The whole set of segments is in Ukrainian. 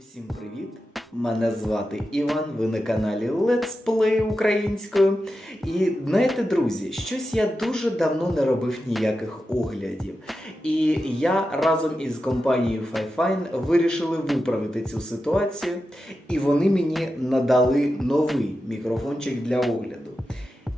Усім привіт! Мене звати Іван, ви на каналі Let's Play українською. І знаєте, друзі, щось я дуже давно не робив ніяких оглядів. І я разом із компанією FiFine вирішили виправити цю ситуацію. І вони мені надали новий мікрофончик для огляду.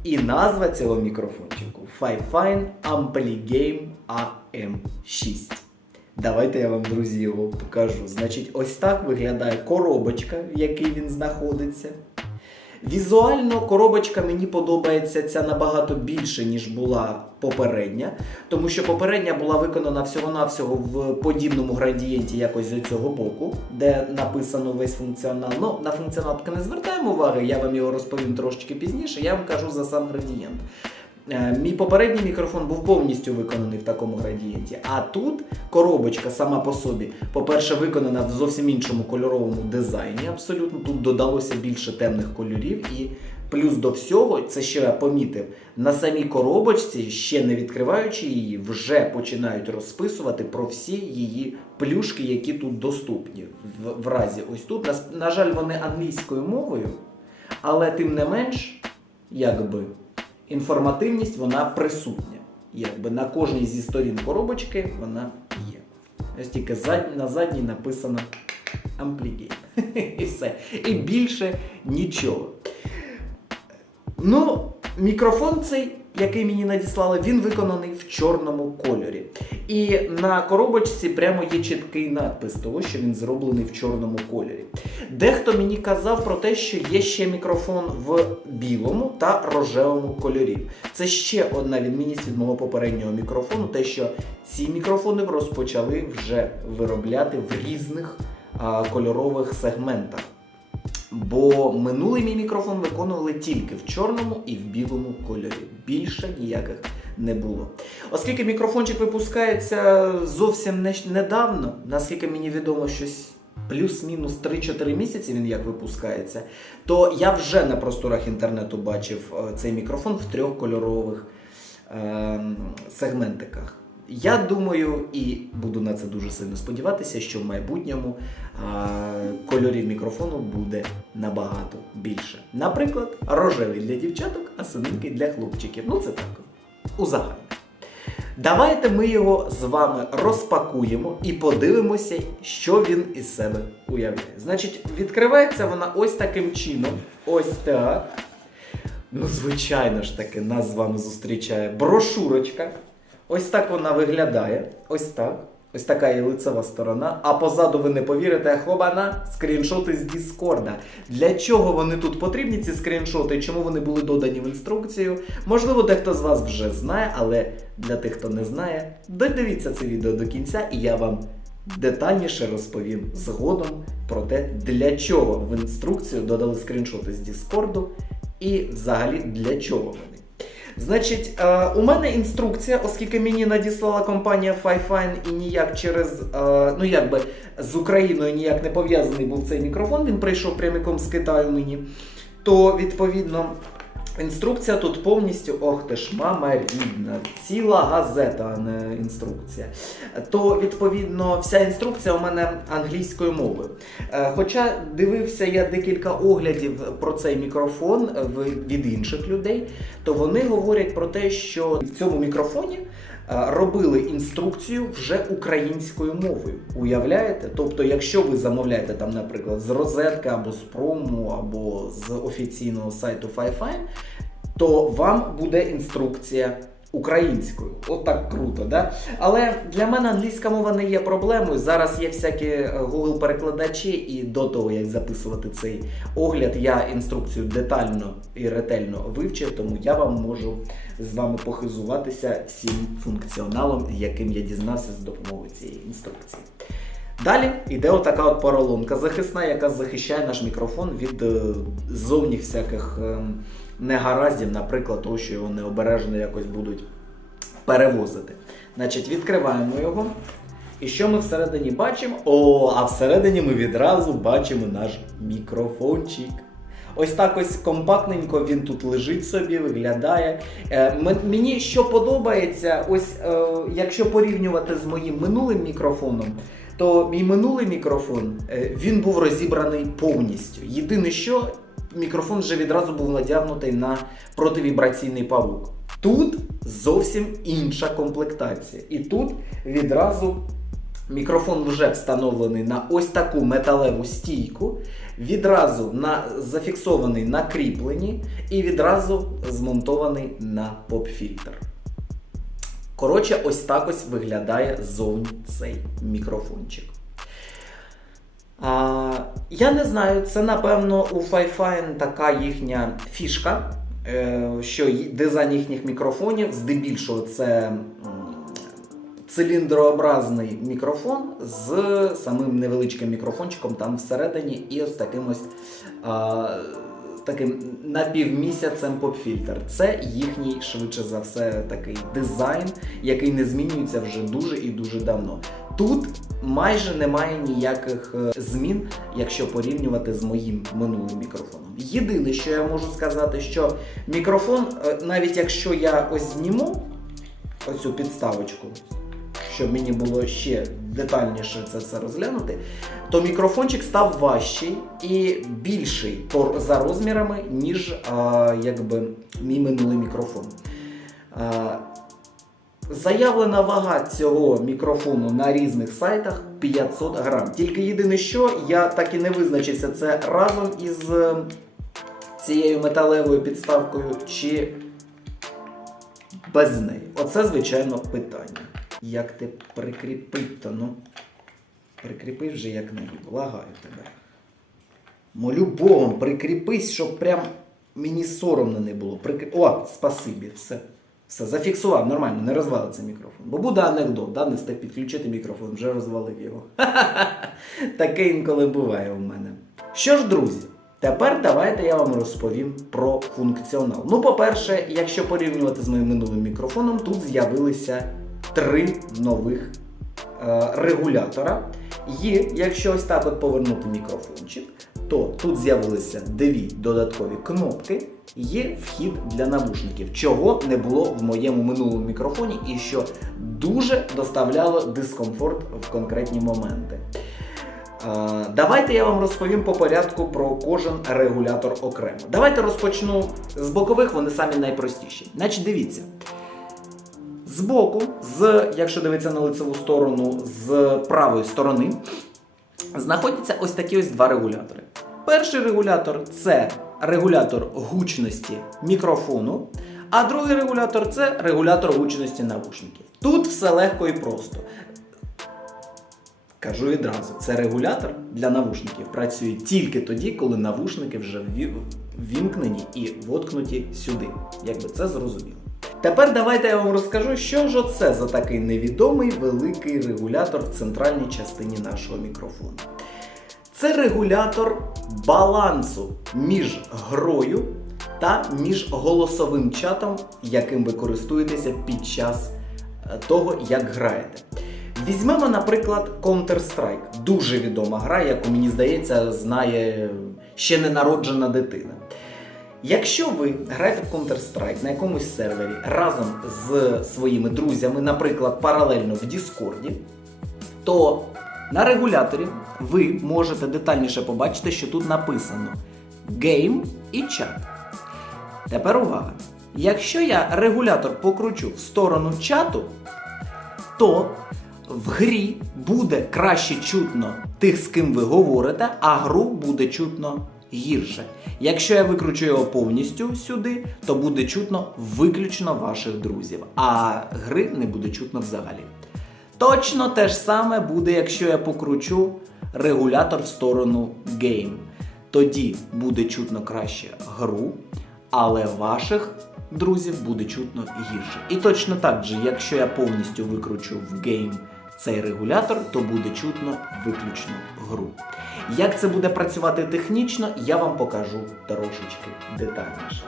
І назва цього мікрофончику FiFine Ampligame AM6. Давайте я вам, друзі, його покажу. Значить, ось так виглядає коробочка, в якій він знаходиться. Візуально коробочка мені подобається ця набагато більше, ніж була попередня, тому що попередня була виконана всього-навсього в подібному градієнті якось з цього боку, де написано весь функціонал. Ну, на функціонал не звертаємо уваги, я вам його розповім трошечки пізніше, я вам кажу за сам градієнт. Е, Мій попередній мікрофон був повністю виконаний в такому градієнті. А тут коробочка сама по собі, по-перше, виконана в зовсім іншому кольоровому дизайні. Абсолютно тут додалося більше темних кольорів. І плюс до всього, це що я помітив, на самій коробочці, ще не відкриваючи її, вже починають розписувати про всі її плюшки, які тут доступні. В, в разі ось тут. На, на жаль, вони англійською мовою, але тим не менш, якби інформативність вона присутня. Якби на кожній зі сторін коробочки вона є. Ось тільки на задній написано Ampligate. І все. І більше нічого. Ну, мікрофон цей, який мені надіслали, він виконаний в чорному кольорі. І на коробочці прямо є чіткий надпис того, що він зроблений в чорному кольорі. Дехто мені казав про те, що є ще мікрофон в білому та рожевому кольорі. Це ще одна відмінність від мого попереднього мікрофону, те, що ці мікрофони розпочали вже виробляти в різних а, кольорових сегментах. Бо минулий мій мікрофон виконували тільки в чорному і в білому кольорі. Більше ніяких не було. Оскільки мікрофончик випускається зовсім не- недавно, наскільки мені відомо, щось плюс-мінус 3-4 місяці він як випускається, то я вже на просторах інтернету бачив е, цей мікрофон в трьох кольорових ем, сегментиках. Я думаю і буду на це дуже сильно сподіватися, що в майбутньому а, кольорів мікрофону буде набагато більше. Наприклад, рожевий для дівчаток, а синенький для хлопчиків. Ну це так, узагальнено. Давайте ми його з вами розпакуємо і подивимося, що він із себе уявляє. Значить, відкривається вона ось таким чином. Ось так. Ну, звичайно ж таки, нас з вами зустрічає брошурочка. Ось так вона виглядає. Ось так. Ось така її лицева сторона. А позаду ви не повірите, хобана, скріншоти з Діскорда. Для чого вони тут потрібні, ці скріншоти? Чому вони були додані в інструкцію? Можливо, дехто з вас вже знає, але для тих, хто не знає, додивіться це відео до кінця, і я вам детальніше розповім згодом про те, для чого в інструкцію додали скріншоти з Діскорду і взагалі для чого. Значить, е, у мене інструкція, оскільки мені надіслала компанія FiFine і ніяк через, е, ну якби з Україною ніяк не пов'язаний був цей мікрофон, він прийшов прямиком з Китаю мені. То відповідно інструкція тут повністю, ох ти ж, мама рідна, ціла газета, а не інструкція. То відповідно вся інструкція у мене англійською мовою. Е, Хоча дивився я декілька оглядів про цей мікрофон е, від інших людей, то вони говорять про те, що в цьому мікрофоні робили інструкцію вже українською мовою. Уявляєте? Тобто, якщо ви замовляєте там, наприклад, з розетки або з прому, або з офіційного сайту FiFine, то вам буде інструкція. Українською, от круто, да? Але для мене англійська мова не є проблемою. Зараз є всякі е, Google перекладачі, і до того як записувати цей огляд, я інструкцію детально і ретельно вивчив, тому я вам можу з вами похизуватися всім функціоналом, яким я дізнався з допомогою цієї інструкції. Далі йде отака от поролонка захисна, яка захищає наш мікрофон від е, зовніх всяких ем, негараздів, наприклад, того, що його необережно якось будуть перевозити. Значить, відкриваємо його. І що ми всередині бачимо? О, а всередині ми відразу бачимо наш мікрофончик. Ось так ось компактненько він тут лежить собі, виглядає. Е, мені що подобається, ось е, якщо порівнювати з моїм минулим мікрофоном, то мій минулий мікрофон е, він був розібраний повністю. Єдине, що мікрофон вже відразу був надягнутий на противібраційний павук. Тут зовсім інша комплектація. І тут відразу мікрофон вже встановлений на ось таку металеву стійку, відразу на, зафіксований на кріпленні і відразу змонтований на поп-фільтр. Коротше, ось так ось виглядає ззовні цей мікрофончик. А, я не знаю, це напевно у Fifine така їхня фішка, що й- дизайн їхніх мікрофонів здебільшого це циліндрообразний мікрофон з самим невеличким мікрофончиком там всередині і ось таким ось таким напівмісяцем поп-фільтр. Це їхній, швидше за все, такий дизайн, який не змінюється вже дуже і дуже давно. Тут майже немає ніяких е, змін, якщо порівнювати з моїм минулим мікрофоном. Єдине, що я можу сказати, що мікрофон, е, навіть якщо я ось зніму оцю підставочку, щоб мені було ще детальніше це все розглянути, то мікрофончик став важчий і більший за розмірами, ніж а, якби, мій минулий мікрофон. А, Заявлена вага цього мікрофону на різних сайтах 500 грам. Тільки єдине, що я так і не визначився, це разом із е, цією металевою підставкою чи без неї. Оце, звичайно, питання. Як ти прикріпить то ну? Прикріпи вже як-небудь, лагаю тебе. Молю Богом, прикріпись, щоб прям мені соромно не було. Прикріп... О, спасибі, все. Все, зафіксував, нормально, не розвалиться мікрофон. Бо буде анекдот, да? не встиг підключити мікрофон, вже розвалив його. Таке інколи буває у мене. Що ж, друзі, тепер давайте я вам розповім про функціонал. Ну, по-перше, якщо порівнювати з моїм минулим мікрофоном, тут з'явилися три нових е, регулятора. І якщо ось так от повернути мікрофончик, то тут з'явилися дві додаткові кнопки. Є вхід для навушників, чого не було в моєму минулому мікрофоні, і що дуже доставляло дискомфорт в конкретні моменти. Е, Давайте я вам розповім по порядку про кожен регулятор окремо. Давайте розпочну з бокових, вони самі найпростіші. Значить, дивіться. Збоку, з, якщо дивитися на лицеву сторону, з правої сторони, знаходяться ось такі ось два регулятори. Перший регулятор це регулятор гучності мікрофону, а другий регулятор це регулятор гучності навушників. Тут все легко і просто. Кажу відразу, це регулятор для навушників працює тільки тоді, коли навушники вже ввімкнені і воткнуті сюди. Якби це зрозуміло. Тепер давайте я вам розкажу, що ж це за такий невідомий великий регулятор в центральній частині нашого мікрофону. Це регулятор балансу між грою та між голосовим чатом, яким ви користуєтеся під час е, того, як граєте. Візьмемо, наприклад, Counter-Strike. Дуже відома гра, яку, мені здається, знає ще ненароджена дитина. Якщо ви граєте в Counter-Strike на якомусь сервері разом з своїми друзями, наприклад, паралельно в Discord, то на регуляторі ви можете детальніше побачити, що тут написано Game і чат. Тепер увага. Якщо я регулятор покручу в сторону чату, то в грі буде краще чутно тих, з ким ви говорите, а гру буде чутно гірше. Якщо я викручу його повністю сюди, то буде чутно виключно ваших друзів, а гри не буде чутно взагалі. Точно те ж саме буде, якщо я покручу регулятор в сторону Game. Тоді буде чутно краще гру, але ваших друзів буде чутно гірше. І точно так же, якщо я повністю викручу в Game цей регулятор, то буде чутно виключно гру. Як це буде працювати технічно, я вам покажу трошечки детальніше.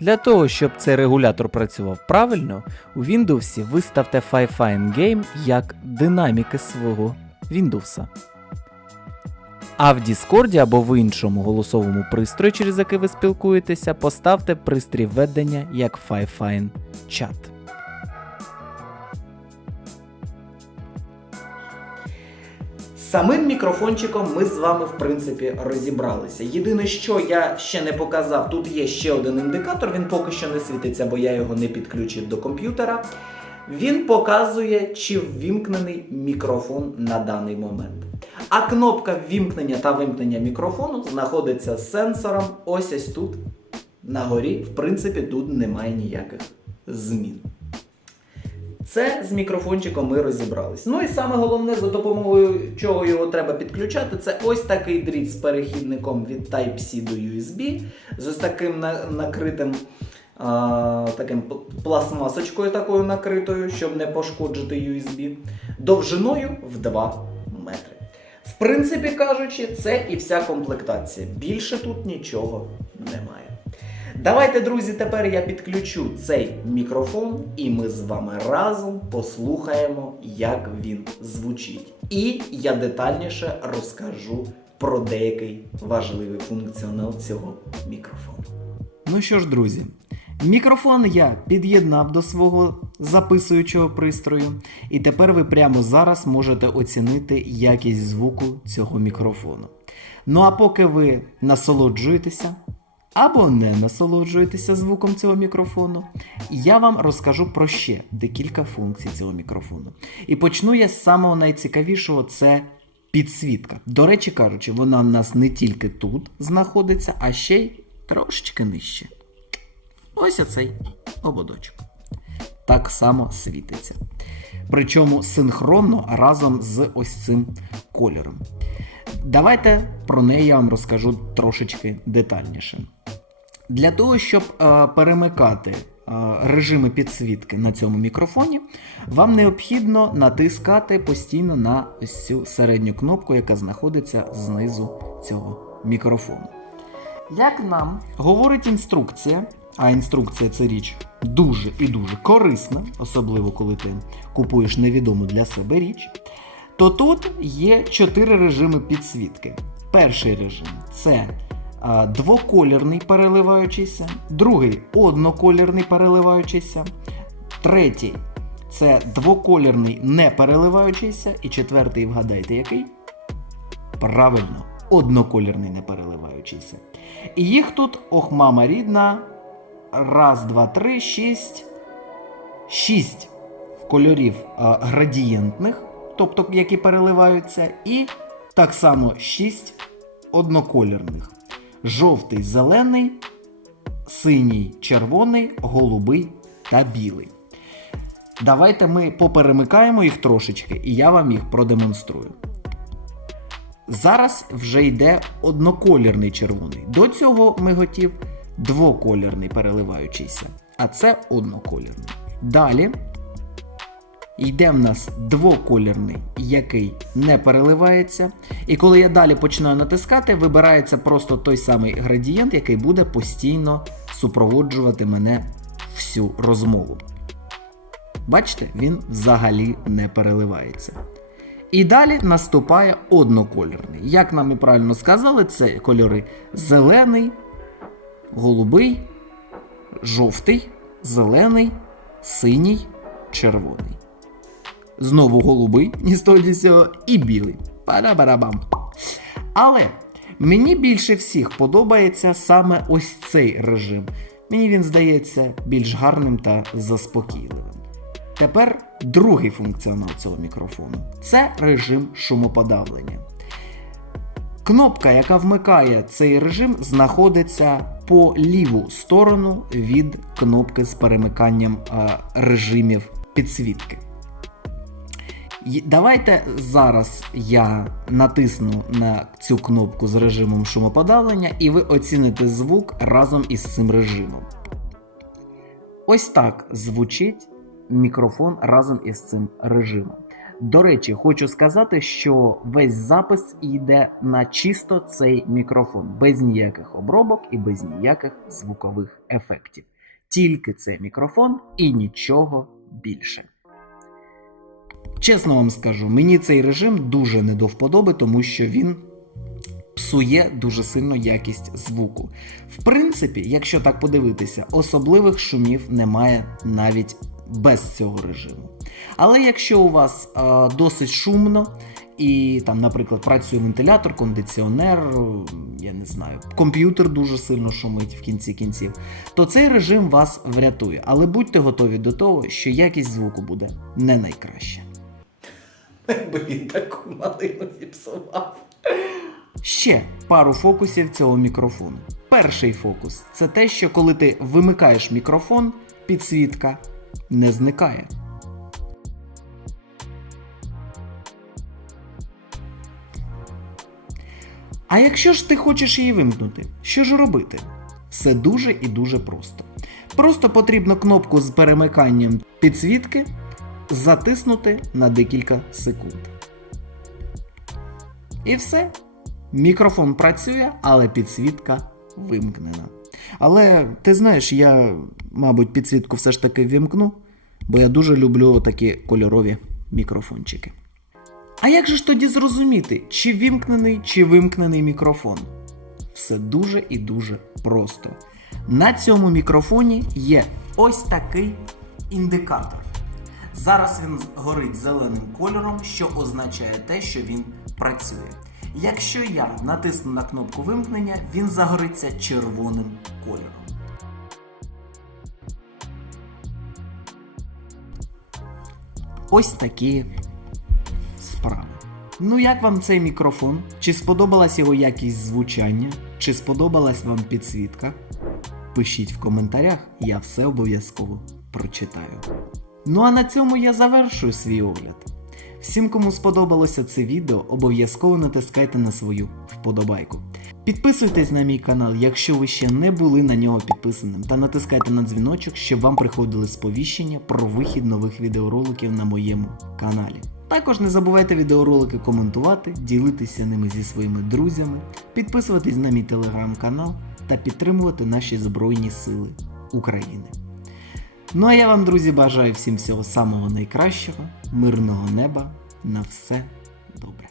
Для того, щоб цей регулятор працював правильно, у Windows виставте Fifine Game як динаміки свого Windows. А в Discord або в іншому голосовому пристрої, через який ви спілкуєтеся, поставте пристрій ведення як Fifine Chat. Самим мікрофончиком ми з вами, в принципі, розібралися. Єдине, що я ще не показав, тут є ще один індикатор, він поки що не світиться, бо я його не підключив до комп'ютера. Він показує, чи ввімкнений мікрофон на даний момент. А кнопка ввімкнення та вимкнення мікрофону знаходиться з сенсором ось ось тут на горі. В принципі, тут немає ніяких змін. Це з мікрофончиком ми розібрались. Ну і саме головне, за допомогою чого його треба підключати, це ось такий дріт з перехідником від Type-C до USB, з ось таким на- накритим а, таким пластмасочкою такою накритою, щоб не пошкоджити USB, довжиною в 2 метри. В принципі кажучи, це і вся комплектація. Більше тут нічого немає. Давайте, друзі, тепер я підключу цей мікрофон, і ми з вами разом послухаємо, як він звучить. І я детальніше розкажу про деякий важливий функціонал цього мікрофону. Ну що ж, друзі, мікрофон я під'єднав до свого записуючого пристрою, і тепер ви прямо зараз можете оцінити якість звуку цього мікрофону. Ну а поки ви насолоджуєтеся або не насолоджуєтеся звуком цього мікрофону, я вам розкажу про ще декілька функцій цього мікрофону. І почну я з самого найцікавішого це підсвітка. До речі кажучи, вона в нас не тільки тут знаходиться, а ще й трошечки нижче. Ось оцей ободочок. Так само світиться. Причому синхронно разом з ось цим кольором. Давайте про неї я вам розкажу трошечки детальніше. Для того, щоб е, перемикати е, режими підсвітки на цьому мікрофоні, вам необхідно натискати постійно на ось цю середню кнопку, яка знаходиться знизу цього мікрофону. Як нам говорить інструкція, а інструкція це річ дуже і дуже корисна, особливо коли ти купуєш невідому для себе річ, то тут є чотири режими підсвітки. Перший режим це двоколірний переливаючийся, другий одноколірний переливаючийся, третій це двоколірний не переливаючийся, і четвертий, вгадайте, який? Правильно, одноколірний не переливаючийся. І їх тут, ох, мама рідна. Раз, два, три, шість. Шість кольорів а, градієнтних, тобто які переливаються, і так само шість одноколірних: жовтий, зелений, синій, червоний, голубий та білий. Давайте ми поперемикаємо їх трошечки, і я вам їх продемонструю. Зараз вже йде одноколірний червоний. До цього миготів двоколірний переливаючийся, а це одноколірний. Далі йде в нас двоколірний, який не переливається. І коли я далі починаю натискати, вибирається просто той самий градієнт, який буде постійно супроводжувати мене всю розмову. Бачите, він взагалі не переливається. І далі наступає однокольорний. Як нам і правильно сказали, це кольори зелений, голубий, жовтий, зелений, синій, червоний. Знову голубий, ні з цього, і білий. Пара-барабам. Але мені більше всіх подобається саме ось цей режим. Мені він здається більш гарним та заспокійливим. Тепер другий функціонал цього мікрофону це режим шумоподавлення. Кнопка, яка вмикає цей режим, знаходиться по ліву сторону від кнопки з перемиканням е, режимів підсвітки. Давайте зараз я натисну на цю кнопку з режимом шумоподавлення, і ви оціните звук разом із цим режимом. Ось так звучить мікрофон разом із цим режимом. До речі, хочу сказати, що весь запис йде на чисто цей мікрофон, без ніяких обробок і без ніяких звукових ефектів. Тільки цей мікрофон і нічого більше. Чесно вам скажу, мені цей режим дуже не до вподоби, тому що він псує дуже сильно якість звуку. В принципі, якщо так подивитися, особливих шумів немає навіть без цього режиму. Але якщо у вас е, досить шумно і там, наприклад, працює вентилятор, кондиціонер, я не знаю, комп'ютер дуже сильно шумить в кінці кінців, то цей режим вас врятує. Але будьте готові до того, що якість звуку буде не найкраща. Якби він таку малину зіпсував. Ще пару фокусів цього мікрофону. Перший фокус це те, що коли ти вимикаєш мікрофон, підсвітка не зникає. А якщо ж ти хочеш її вимкнути, що ж робити? Все дуже і дуже просто. Просто потрібно кнопку з перемиканням підсвітки затиснути на декілька секунд. І все. Мікрофон працює, але підсвітка вимкнена. Але ти знаєш, я, мабуть, підсвітку все ж таки вімкну, бо я дуже люблю такі кольорові мікрофончики. А як же ж тоді зрозуміти, чи вімкнений, чи вимкнений мікрофон? Все дуже і дуже просто. На цьому мікрофоні є ось такий індикатор. Зараз він горить зеленим кольором, що означає те, що він працює. Якщо я натисну на кнопку вимкнення, він загориться червоним кольором. Ось такі справи. Ну як вам цей мікрофон? Чи сподобалась його якість звучання? Чи сподобалась вам підсвітка? Пишіть в коментарях, я все обов'язково прочитаю. Ну а на цьому я завершую свій огляд. Всім, кому сподобалося це відео, обов'язково натискайте на свою вподобайку. Підписуйтесь на мій канал, якщо ви ще не були на нього підписаним, та натискайте на дзвіночок, щоб вам приходили сповіщення про вихід нових відеороликів на моєму каналі. Також не забувайте відеоролики коментувати, ділитися ними зі своїми друзями, підписуватись на мій телеграм-канал та підтримувати наші Збройні Сили України. Ну а я вам, друзі, бажаю всім всього самого найкращого, мирного неба, на все добре.